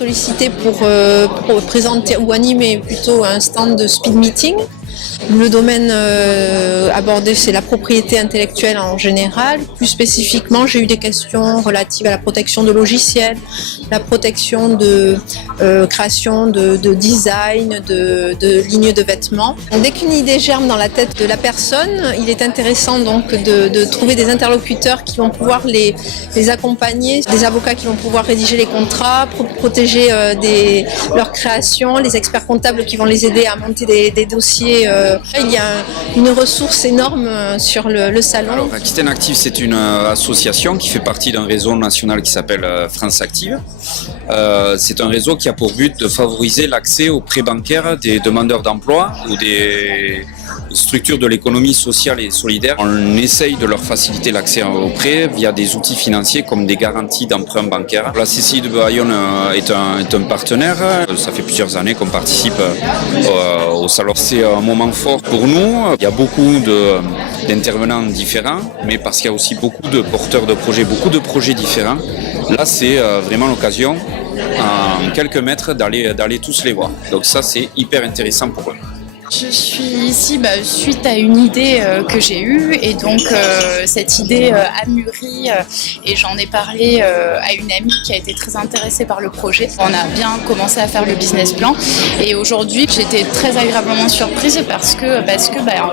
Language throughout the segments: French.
sollicité pour présenter ou animer plutôt un stand de speed meeting. Le domaine abordé, c'est la propriété intellectuelle en général. Plus spécifiquement, j'ai eu des questions relatives à la protection de logiciels, la protection de création de design, de lignes de vêtements. Dès qu'une idée germe dans la tête de la personne, il est intéressant donc de trouver des interlocuteurs qui vont pouvoir les accompagner, des avocats qui vont pouvoir rédiger les contrats, protéger leur création, les experts comptables qui vont les aider à monter des dossiers. Il y a une ressource énorme sur le salon. Alors, Aquitaine Active, c'est une association qui fait partie d'un réseau national qui s'appelle France Active. C'est un réseau qui a pour but de favoriser l'accès aux prêts bancaires des demandeurs d'emploi ou des structures de l'économie sociale et solidaire. On essaye de leur faciliter l'accès aux prêts via des outils financiers comme des garanties d'emprunt bancaire. La CCI de Bayonne est un partenaire. Ça fait plusieurs années qu'on participe au salon. C'est un moment fort pour nous. Il y a beaucoup d'intervenants différents, mais parce qu'il y a aussi beaucoup de porteurs de projets, beaucoup de projets différents. Là, c'est vraiment l'occasion, en quelques mètres, d'aller tous les voir. Donc ça, c'est hyper intéressant pour eux. Je suis ici suite à une idée que j'ai eue et donc cette idée a mûri et j'en ai parlé à une amie qui a été très intéressée par le projet. On a bien commencé à faire le business plan et aujourd'hui j'étais très agréablement surprise parce que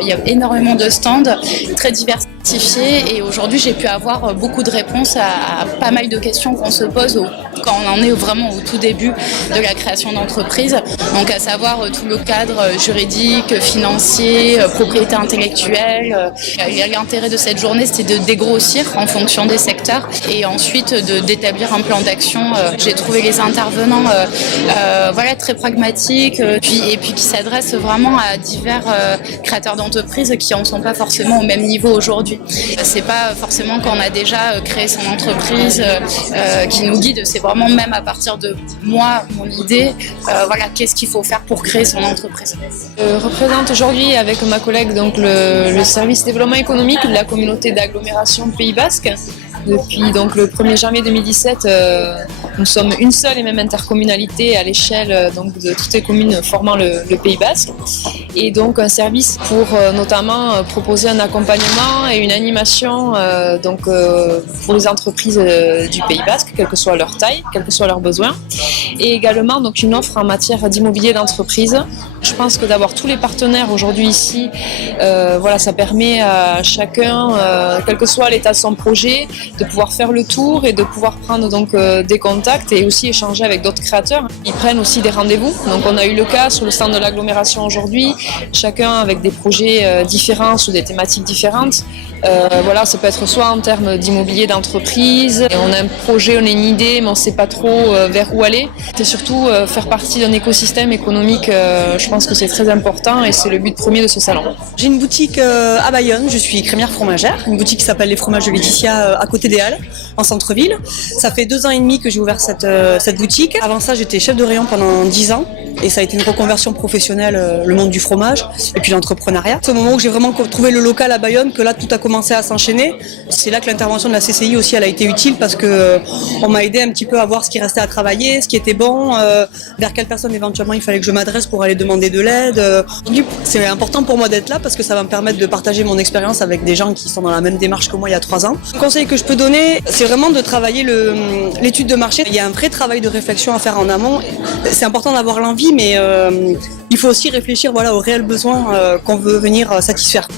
il y a énormément de stands très diversifiés et aujourd'hui j'ai pu avoir beaucoup de réponses à pas mal de questions qu'on se pose quand on en est vraiment au tout début de la création d'entreprise. Donc à savoir tout le cadre juridique, financier, propriété intellectuelle. L'intérêt de cette journée, c'était de dégrossir en fonction des secteurs et ensuite d'établir un plan d'action. J'ai trouvé les intervenants très pragmatiques et puis qui s'adressent vraiment à divers créateurs d'entreprises qui en sont pas forcément au même niveau aujourd'hui. C'est pas forcément quand on a déjà créé son entreprise qui nous guide, c'est vraiment même à partir de moi, mon idée, qu'est-ce qu'il faut faire pour créer son entreprise. Je représente aujourd'hui avec ma collègue donc le service développement économique de la communauté d'agglomération Pays Basque. Depuis donc le 1er janvier 2017, nous sommes une seule et même intercommunalité à l'échelle donc de toutes les communes formant le Pays Basque, et donc un service pour notamment proposer un accompagnement et une animation pour les entreprises du Pays Basque, quelle que soit leur taille, quels que soient leurs besoins, et également donc une offre en matière d'immobilier d'entreprise. Je pense que d'avoir tous les partenaires aujourd'hui ici, ça permet à chacun, quel que soit l'état de son projet, de pouvoir faire le tour et de pouvoir prendre donc des contacts et aussi échanger avec d'autres créateurs. Ils prennent aussi des rendez-vous. Donc on a eu le cas sur le stand de l'agglomération aujourd'hui, chacun avec des projets différents sous des thématiques différentes. Ça peut être soit en termes d'immobilier d'entreprise, on a un projet, on a une idée, mais on ne sait pas trop vers où aller. C'est surtout faire partie d'un écosystème économique, je pense que c'est très important et c'est le but premier de ce salon. J'ai une boutique à Bayonne, je suis crémière fromagère, une boutique qui s'appelle Les Fromages de Laetitia à côté des Halles, en centre-ville. Ça fait 2 ans et demi que j'ai ouvert cette boutique. Avant ça, j'étais chef de rayon pendant 10 ans. Et ça a été une reconversion professionnelle, le monde du fromage et puis l'entrepreneuriat. C'est au moment où j'ai vraiment trouvé le local à Bayonne que là tout a commencé à s'enchaîner. C'est là que l'intervention de la CCI aussi elle a été utile parce que on m'a aidé un petit peu à voir ce qui restait à travailler, ce qui était bon, vers quelle personne éventuellement il fallait que je m'adresse pour aller demander de l'aide. C'est important pour moi d'être là parce que ça va me permettre de partager mon expérience avec des gens qui sont dans la même démarche que moi il y a 3 ans. Le conseil que je peux donner, c'est vraiment de travailler l'étude de marché. Il y a un vrai travail de réflexion à faire en amont. C'est important d'avoir l'envie, mais il faut aussi réfléchir aux réels besoins qu'on veut venir satisfaire.